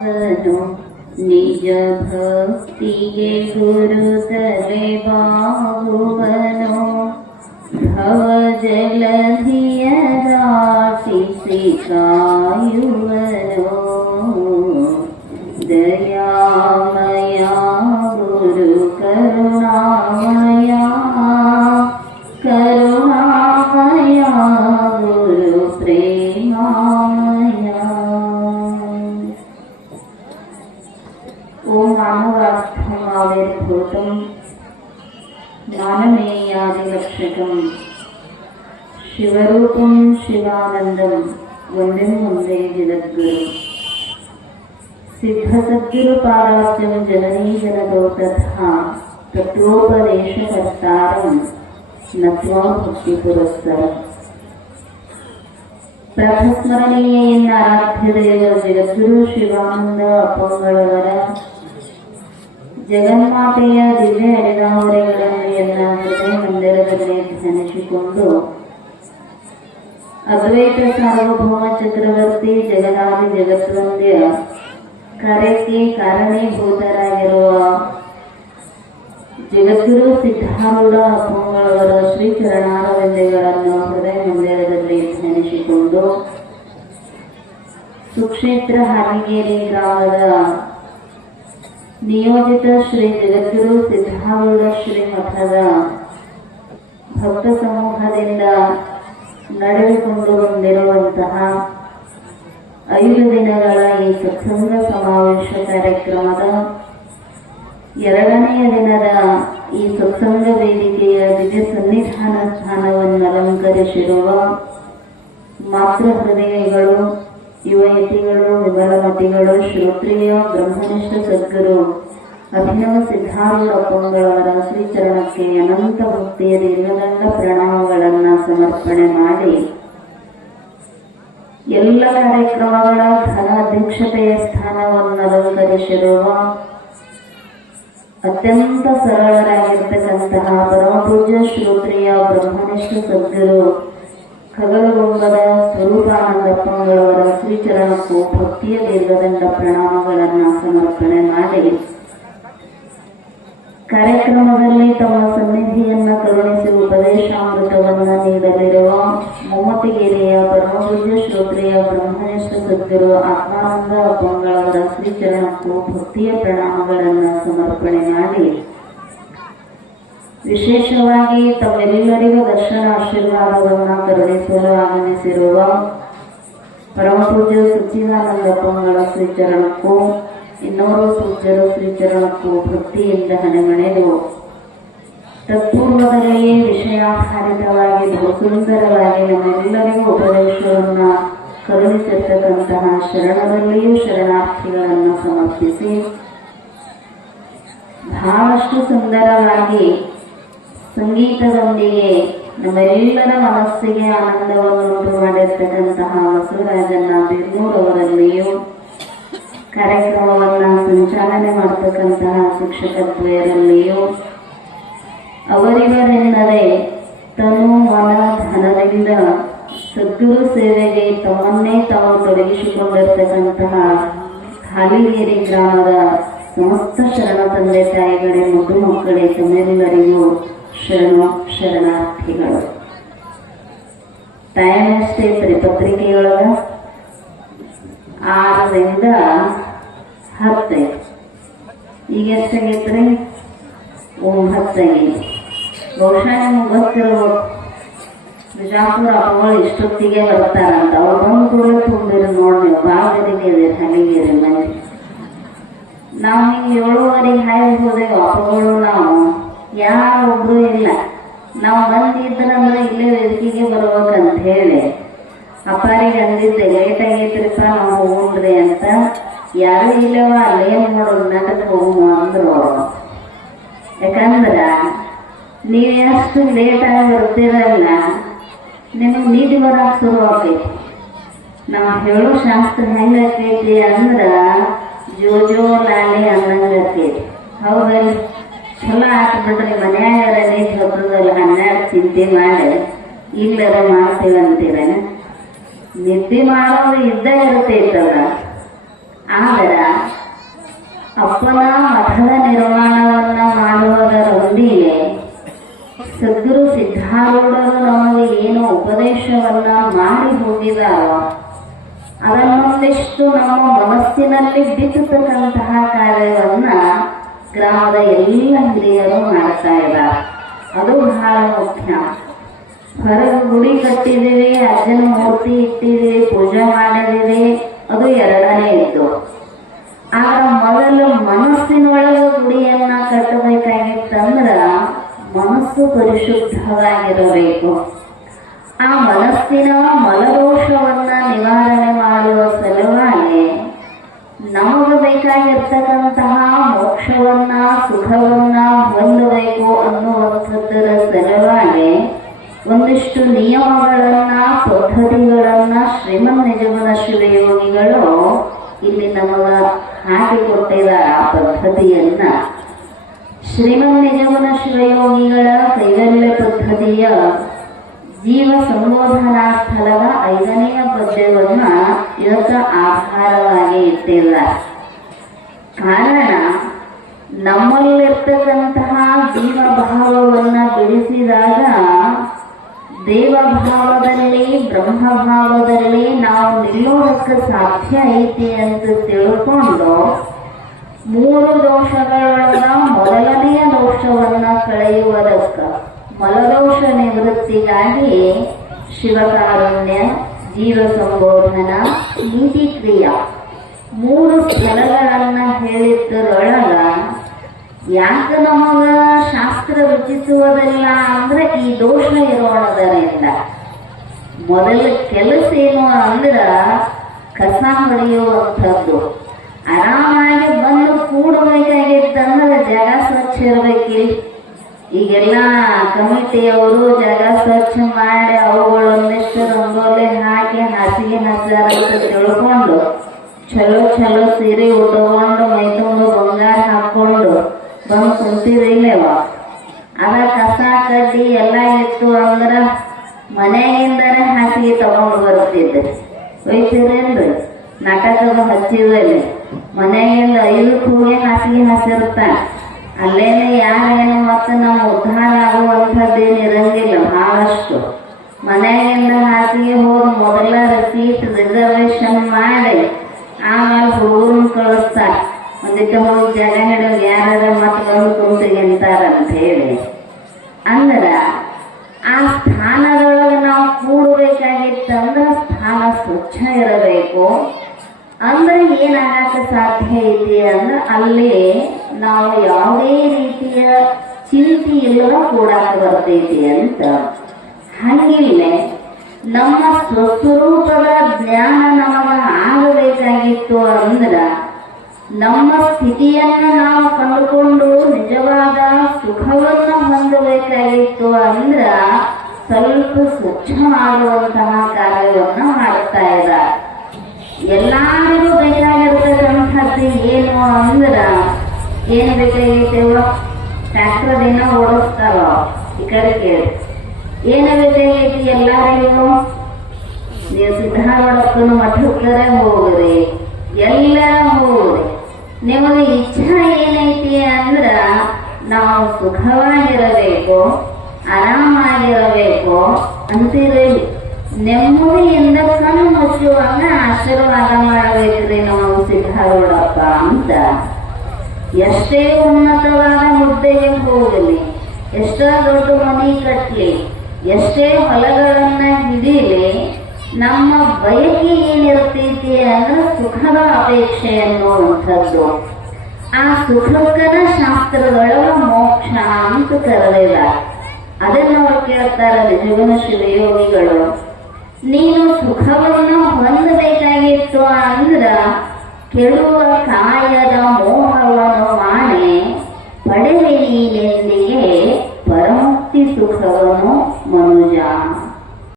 निज भक्तिः गुरुकरे बाहुवनो भव जलधियदायुवनो दया ఆననేయాదిలక్షకం శివరూపం శివానందం వందను వందే జగద్గురు. సిద్ధసద్గురు పారాజ్యం జననీజనతో తథా తత్వోపదేశకర్తారం నత్వా భక్తి పురస్సరం ಪ್ರಭಸ್ಮರಣೀಯ ಎನ್ನ ಆರಾಧ್ಯದೆಯ ಜಗದ್ಗುರು ಶಿವಾನಂದ ಜಗನ್ಮಾತೆಯ ದಿವ್ಯ ಅಡಿದಾವರೆಗಳನ್ನು ಎಲ್ಲ ಹೃದಯ ಮಂದಿರದಲ್ಲಿ ನೆನೆಸಿಕೊಂಡು ಅದ್ವೈತ ಸಾರ್ವಭೌಮ ಚಕ್ರವರ್ತಿ ಜಗದಾದಿ ಜಗದ್ವಂದ್ಯ ಕಾರ್ಯಕ್ಕೆ ಕಾರಣೀಭೂತರಾಗಿರುವ ಜಗದ್ಗುರು ಸಿದ್ಧಾರೂಢ ಅಪ್ಪಂಗಳವರ ಶ್ರೀ ಚರಣಾರವಿಂದಗಳನ್ನು ಹೃದಯ ಮಂದಿರದಲ್ಲಿ ನೆನೆಸಿಕೊಂಡು ಸುಕ್ಷೇತ್ರ ಹಾರಿಗೇರಿ ಗ್ರಾಮದ ನಿಯೋಜಿತ ಶ್ರೀ ಜಗದ್ಗುರು ಸಿದ್ಧಾರೂಢ ಶ್ರೀ ಮಠದ ಭಕ್ತ ಸಮೂಹದಿಂದ ನಡೆದುಕೊಂಡು ಬಂದಿರುವಂತಹ ಐದು ದಿನಗಳ ಈ ಸತ್ಸಂಗ ಸಮಾವೇಶ ಕಾರ್ಯಕ್ರಮದ ಎರಡನೆಯ ದಿನದ ಈ ಸತ್ಸಂಗ ವೇದಿಕೆಯ ದಿವ್ಯ ಸನ್ನಿಧಾನ ಸ್ಥಾನವನ್ನು ಅಲಂಕರಿಸಿರುವ ಮಾತೃ ಹೃದಯಗಳು ಯುವಯತಿಗಳು ವಿಮಲಮತಿಗಳು ಶ್ರೋತ್ರಿಯ, ಬ್ರಹ್ಮನಿಷ್ಠ ಸದ್ಗುರು, ಅಭಿನವ ಸಿದ್ಧಾರೂಢಪ್ಪಂಗಳವರ ಶ್ರೀಚರಣಕ್ಕೆ ಅನಂತ ಭಕ್ತಿಯ ದೀರ್ಘದಂಡ ಪ್ರಣಾಮಗಳನ್ನು ಸಮರ್ಪಣೆ ಮಾಡಿ ಎಲ್ಲ ಕಾರ್ಯಕ್ರಮಗಳ ಘನ ಅಧ್ಯಕ್ಷತೆಯ ಸ್ಥಾನವನ್ನು ಅಲಂಕರಿಸಿರುವ ಅತ್ಯಂತ ಸರಳರಾಗಿರ್ತಕ್ಕಂತಹ ಪರಮಪೂಜ್ಯ ಶ್ರೋತ್ರಿಯ ಬ್ರಹ್ಮನಿಷ್ಠ ಸದ್ಗುರು ಖಗಲಗುಂಬದ ಶ್ರೀಚರಣಕ್ಕೂ ಭಕ್ತಿಯ ದೀರ್ಘದಂಡ ಪ್ರಣಾಮಗಳನ್ನು ಸಮರ್ಪಣೆ ಮಾಡಿ. ಕಾರ್ಯಕ್ರಮದಲ್ಲಿ ತಮ್ಮ ಸನ್ನಿಧಿಯನ್ನ ಕರುಣಿಸಿ ಉಪದೇಶಾಮೃತವನ್ನು ನೀಡಲಿರುವ ಮೊಮ್ಮತಿಗಿರಿಯ ಪರಮಪೂಜ್ಯ ಶ್ರೋತ್ರಿಯ ಬ್ರಹ್ಮನಿಷ್ಠ ಸದ್ಗುರು ಆತ್ಮಾನಂದ ಅಪ್ಪಂಗಳವರ ಶ್ರೀಚರಣಕ್ಕೂ ಭಕ್ತಿಯ ಪ್ರಣಾಮಗಳನ್ನು ಸಮರ್ಪಣೆ ಮಾಡಿ. ವಿಶೇಷವಾಗಿ ತಮ್ಮೆಲ್ಲರಿಗೂ ದರ್ಶನ ಆಶೀರ್ವಾದವನ್ನು ಕರುಣಿಸಲು ಆಗಮಿಸಿರುವ ಪರಮಪೂಜ್ಯ ಚರಣಕ್ಕೂ ಶ್ರೀಚರಣಕ್ಕೂ ಇನ್ನೂರು ಪೂಜ್ಯರು ಶ್ರೀಚರಣಕ್ಕೂ ಭಕ್ತಿಯಿಂದ ಹಣೆಮಣೆದು ತತ್ಪೂರ್ವದಲ್ಲಿಯೇ ವಿಷಯಾಧಾರಿತವಾಗಿ ಬಹುಸುಂದರವಾಗಿ ನಮ್ಮೆಲ್ಲರಿಗೂ ಉಪದೇಶವನ್ನು ಕರುಣಿಸಿರ್ತಕ್ಕಂತಹ ಶರಣದಲ್ಲಿಯೂ ಶರಣಾರ್ಥಿಗಳನ್ನು ಸಮರ್ಪಿಸಿ ಬಹಳಷ್ಟು ಸುಂದರವಾಗಿ ಸಂಗೀತದೊಂದಿಗೆ ನಮ್ಮೆಲ್ಲರ ಮನಸ್ಸಿಗೆ ಆನಂದವನ್ನು ಉಂಟು ಮಾಡಿರ್ತಕ್ಕಂತಹ ಬಸವರಾಜನ್ನ ಬೆನ್ನೂರವರಲ್ಲಿಯೂ ಕಾರ್ಯಕ್ರಮವನ್ನ ಸಂಚಾಲನೆ ಮಾಡತಕ್ಕಂತಹ ಶಿಕ್ಷಕತ್ವೆಯರಲ್ಲಿಯೂ ಅವರಿವರೆಂದರೆ ತನು ಮನ ಧನದಿಂದ ಸದ್ಗುರು ಸೇವೆಗೆ ತಮ್ಮನ್ನೇ ತಾವು ತೊಡಗಿಸಿಕೊಂಡಿರ್ತಕ್ಕಂತಹ ಹಾಲಿಗೇರಿ ಗ್ರಾಮದ ಸಮಸ್ತ ಶರಣ ತಂದೆ ತಾಯಿಗಳೇ ಮಕ್ಕಳೇ ತಮ್ಮೆಲ್ಲರಿಗೂ ಶರಣ ಶರಣಾರ್ಥಿಗಳು ಟೈಮ್ ಎಷ್ಟೈತ್ರಿ ಪತ್ರಿಕೆಯೊಳಗ. ಆರರಿಂದ ಹತ್ತೈತಿ ಈಗ ಎಷ್ಟಾಗೈತ್ರಿ ಒಂಬತ್ತಾಗೈತಿ ಬಹುಶಃ ನಿಮ್ಗೆ ಗೊತ್ತಿರ್ಬೇಕು ಬಿಜಾಪುರ ಹಬ್ಬಗಳು ಇಷ್ಟೊತ್ತಿಗೆ ಬರ್ತಾರಂತ. ಅವ್ರು ಬಂದು ಕೂಡಲೇ ತುಂಬಿರು ನೋಡಿ ಭಾಳ ಗದಿಗೆ ಇದೆ ಹಲಿಗೆರಿ ಮನೆ ನಾವು ಹಿಂಗೆ ಏಳುವರೆಗೆ ಹಾಯ್ ಹೋದಾಗ ಹಬ್ಬಗಳು ನಾವು ಯಾರೊಬ್ರು ಇಲ್ಲ. ನಾವು ಬಂದಿದ್ರಂದ್ರೆ ಇಲ್ಲೇ ವೇದಿಕೆಗೆ ಬರ್ಬೇಕಂತ ಹೇಳಿ. ಅಪ್ಪಾರಿಗೆ ಅಂದಿದ್ದೆ ಲೇಟ್ ಆಗೈತ್ರಿಪ್ಪ ನಾವು ಹೋಗ್ರಿ ಅಂತ. ಯಾರು ಇಲ್ಲವ ಅಲ್ಲೇನು ನೋಡೋದು ನಾಟಕ ಹೋಗುವ ಅಂದ್ರು ಯಾಕಂದ್ರೆ ಯಾಕಂದ್ರ, ನೀವು ಎಷ್ಟು ಲೇಟ್ ಆಗಿ ಬರ್ತೀರಲ್ಲ, ನಿಮಗೆ ನೀತಿ ಬರೋಕೆ ಶುರು ಆಗ್ತೈತಿ. ನಾವು ಹೇಳೋ ಶಾಸ್ತ್ರ ಹೆಂಗ ಅಂದ್ರೆ ಅಂದ್ರ ಜೋ ಜೋ ಲಾಲಿ ಅನ್ನಂಗತಿ ಹೌದಲ್ಲ ಚಲೋ ಆತ್ ಬಿಡ್ರಿ ಮನ್ಯಾಗ ನೀತಿ ಹಬ್ಬದಲ್ಲಿ ಹನ್ನೆರಡು ಚಿಂತೆ ಮಾಡಿ ಇಲ್ಲರ ಮಾಡ್ತೀವಿ ಅಂತೀರ ನಿದ್ದೆ ಮಾಡೋದು ಇರುತ್ತೆ ಇರ್ತೈತಲ್ಲ ಆದರೆ ಅಪ್ಪನ ಮಠದ ಮಾಡುವುದರ ಮಾಡುವುದರೊಂದಿಗೆ ಸದ್ಗುರು ಸಿದ್ಧಾರೂಢರು ನಮಗೆ ಏನು ಉಪದೇಶವನ್ನ ಮಾಡಿ ಹೋಗಿದಾರೋ ಅದನ್ನೊಂದಿಷ್ಟು ನಮ್ಮ ಮನಸ್ಸಿನಲ್ಲಿ ಬಿತ್ತತಕ್ಕಂತಹ ಕಾರ್ಯವನ್ನ ಗ್ರಾಮದ ಎಲ್ಲ ಹಿರಿಯರು ಮಾಡ್ತಾ ಇದ್ದಾರೆ ಅದು ಬಹಳ ಮುಖ್ಯ. ಹೊರಗೆ ಗುಡಿ ಕಟ್ಟಿದ್ದೀವಿ, ಅಜ್ಜನ ಮೂರ್ತಿ ಇಟ್ಟಿದ್ದೀವಿ, ಪೂಜೆ ಮಾಡಿದ್ದೀವಿ, ಅದು ಎರಡನೇ ಇದ್ದು. ಆಗ ಮೊದಲು ಮನಸ್ಸಿನೊಳಗೆ ಗುಡಿಯನ್ನ ಕಟ್ಟಬೇಕಾಗಿತ್ತಂದ್ರ ಮನಸ್ಸು ಪರಿಶುದ್ಧವಾಗಿರಬೇಕು. ಆ ಮನಸ್ಸಿನ ಮಲದೋಷವನ್ನ ನಿವಾರಣೆ ಮಾಡುವ ಸಲುವಾಗಿ ನಮಗೆ ಬೇಕಾಗಿರ್ತಕ್ಕಂತಹ ಮೋಕ್ಷವನ್ನ, ಸುಖವನ್ನ ಹೊಂದಬೇಕು ಅನ್ನುವಂಥದ್ದರ ಸಲುವಾಗಿ ಒಂದಿಷ್ಟು ನಿಯಮಗಳನ್ನ, ಪದ್ಧತಿಗಳನ್ನ ಶ್ರೀಮನ್ ನಿಜಮನ ಶಿವಯೋಗಿಗಳು ಇಲ್ಲಿ ನಮಗ ಹಾಕಿಕೊಟ್ಟಿದ ಆ ಪದ್ಧತಿಯನ್ನ ಶ್ರೀಮನ್ ನಿಜಮನ ಶಿವಯೋಗಿಗಳ ಕೈಗಲ್ಯ ಪದ್ಧತಿಯ ಜೀವ ಸಂಬೋಧನಾ ಸ್ಥಳದ ಐದನೆಯ ಪದ್ಯವನ್ನ ಇವತ್ತ ಆಧಾರವಾಗಿ ಇಟ್ಟಿಲ್ಲ. ಕಾರಣ, ನಮ್ಮಲ್ಲಿರ್ತಕ್ಕಂತಹ ಜೀವಭಾವವನ್ನ ಬಿಡಿಸಿದಾಗ ದೇವಭಾವದಲ್ಲಿ, ಬ್ರಹ್ಮಭಾವದಲ್ಲಿ ನಾವು ನಿಲ್ಲೋದಕ್ಕೆ ಸಾಧ್ಯ ಐತಿ ಅಂತ ತಿಳ್ಕೊಂಡು ಮೂರು ದೋಷಗಳೊಳಗ ಮೊದಲನೆಯ ದೋಷವನ್ನ ಕಳೆಯುವುದಕ್ಕ ಮಲದೋಷ ನಿವೃತ್ತಿಗಾಗಿ ಶಿವಕಾರುಣ್ಯ ಜೀವ ಸಂಬೋಧನ ನೀತಿ ಕ್ರಿಯಾ. ಮೂರು ಸ್ಥಳಗಳನ್ನ ಹೇಳಿದ್ದರೊಳಗ ಯಾಕೆ ನಮಗ ಶಾಸ್ತ್ರ ರುಚಿಸುವುದಿಲ್ಲ ಅಂದ್ರೆ ಈ ದೋಷ ಇರೋಣದರಿಂದ. ಮೊದಲ ಕೆಲಸ ಏನು ಅಂದ್ರ ಕಸ ಹೊಡೆಯುವಂಥದ್ದು. ಆರಾಮಾಗಿ ಬಂದು ಕೂಡಬೇಕಾಗಿತ್ತಂದ್ರೆ ಜಾಗ ಸ್ವಚ್ಛ ಇರ್ಬೇಕಿಲ್ಲ. ಈಗೆಲ್ಲ ಕಮಿಟಿಯವರು ಜಾಗ ಸ್ವಚ್ಛ ಮಾಡಿ ಅವುಗಳು ಒಂದಿಷ್ಟು ರಂಗೋಲಿ ಹಾಕಿ ಹಾಸಿಗೆ ಹಾಕ್ಯಾರ ಅಂತ ತಿಳ್ಕೊಂಡು ಚಲೋ ಚಲೋ ಸೀರೆ ಉಟ್ಕೊಂಡು ಮೈ ತುಂಬ ಬಂಗಾರ ಹಾಕೊಂಡು ಬಂದು ಕುಂತಿರಿಲ್ಲವ ಅದ ಕಸ, ಕಡ್ಡಿ ಎಲ್ಲ ಇತ್ತು ಅಂದ್ರ ಮನೆಯಿಂದನೇ ಹಾಸಿಗೆ ತಗೊಂಡು ಬರ್ತಿದ್ದೆ. ಒಯ್ತೀರೇನ್ರಿ ನಾಟಕದ ಹಚ್ಚಿದಲ್ಲಿ ಮನೆಯಿಂದ ಐದು ಕೂಗೆ ಹಾಸಿಗೆ ಹಾಸಿರ್ತಾನೆ ಅಲ್ಲೇನೆ ಯಾರೇನು ಮತ್ತೆ ನಾವು ಉದ್ಧಾರ ಆಗುವಂಥದ್ದೇನು ಇರಂಗಿಲ್ಲ ಬಹಳಷ್ಟು. ಮನೆಯಿಂದ ಹಾಸಿಗೆ ಹೋಗಿ ಮೊದಲ ಸೀಟ್ ರಿಸರ್ವೇಶನ್ ಮಾಡಿ, ಆಮೇಲೆ ಹುಡುಗರನ್ನ ಕಳಿಸ್ತಾರೆ ಒಂದಿಟ್ಟು ಹೋಗಿ ಜಾಗ ಹಿಡಿದು ಯಾರ ಮತ್ತೆ ಬಂದು ಕುಂತಿಗಿಂತಾರಂತ ಹೇಳಿ. ಅಂದ್ರ, ಆ ಸ್ಥಾನದೊಳಗೆ ನಾವು ಕೂಡಬೇಕಾಗಿತ್ತಂದ್ರ ಸ್ಥಾನ ಸ್ವಚ್ಛ ಇರಬೇಕು. ಅಂದ್ರೆ ಏನಾಗಕ್ಕೆ ಸಾಧ್ಯ ಇದೆ ಅಂದ್ರೆ ಅಲ್ಲಿ ನಾವು ಯಾವುದೇ ರೀತಿಯ ಚಿಂತೆ ಇಲ್ಲದ ಕೂಡಾಕ ಬರ್ತೈತಿ ಅಂತ. ಹಂಗಿಲ್ಲೇ ನಮ್ಮ ಸ್ವಸ್ವರೂಪದ ಜ್ಞಾನ ನಮಗ ಆಗಬೇಕಾಗಿತ್ತು ಅಂದ್ರ ನಮ್ಮ ಸ್ಥಿತಿಯನ್ನ ನಾವು ಕಂಡುಕೊಂಡು ನಿಜವಾದ ಸುಖವನ್ನು ಹೊಂದಬೇಕಾಗಿತ್ತು ಅಂದ್ರ ಸ್ವಲ್ಪ ಸ್ವಚ್ಛ ಮಾಡುವಂತಹ ಕಾರ್ಯವನ್ನ ಮಾಡ್ತಾ ಇದ್ದಾರೆ. ಎಲ್ಲಾರಿಗೂ ಬೇಕಾಗಿರ್ತಕ್ಕಂಥದ್ದು ಏನು ಅಂದ್ರ ಏನು ಬೇಕಾಗೈತೆವ ಟ್ರ್ಯಾಕ್ಟರ್ ದಿನ ಓಡಿಸ್ತಾವ ಈ ಕಡೆ ಕೇಳಿ ಏನು ಬೇಕಾಗೈತಿ ಎಲ್ಲರಿಗೂ? ನೀವು ಸಿದ್ಧಾರೂಢಪ್ಪನ ಮಠಕ್ಕರೆ ಹೋಗ್ರಿ. ಎಲ್ಲ ಹೋಗ್ರಿ. ನಿಮಗೆ ಇಚ್ಛಾ ಏನೈತಿ ಅಂದ್ರ ನಾವು ಸುಖವಾಗಿರಬೇಕು, ಆರಾಮಾಗಿರಬೇಕು ಅಂತೀರಿ. ನೆಮ್ಮದಿಯಿಂದ ಕಣ್ಣು ಮುಚ್ಚುವಾಗ ಆಶೀರ್ವಾದ ಮಾಡಬೇಕ್ರಿ ನಾವು ಸಿದ್ಧಾರೂಢಪ್ಪ ಅಂತ. ಎಷ್ಟೇ ಉನ್ನತವಾದ ಹುದ್ದೆಗೆ ಹೋಗಲಿ, ಎಷ್ಟೇ ದೊಡ್ಡ ಮನೆ ಕಟ್ಟಲಿ ಎಷ್ಟೇ ಹೊಲಗಳನ್ನ ಹಿಡೀಲಿ, ನಮ್ಮ ಬಯಕೆ ಏನಿರ್ತೈತಿ ಅಂದ್ರೆ ಸುಖದ ಅಪೇಕ್ಷೆ ಅನ್ನುವಂಥದ್ದು. ಆ ಸುಖಕ್ಕನ ಶಾಸ್ತ್ರದೊಳಗ ಮೋಕ್ಷ ಅಂತ ಕರೆದಿಲ್ಲ. ಅದನ್ನ ಅವ್ರು ಕೇಳ್ತಾರೆ ನಿಜಗುಣ ಶಿವಯೋಗಿಗಳು. ನೀನು ಸುಖವನ್ನು ಹೊಂದಬೇಕಾಗಿತ್ತು ಅಂದ್ರ ಕೆಡುವ ಕಾಯದ ಮೋಹವನು ಮಾನೆ ಪಡೆವೆಯಿಯಲ್ಲಿಯೇ ಪರಮುಕ್ತಿ ಸುಖವನ್ನು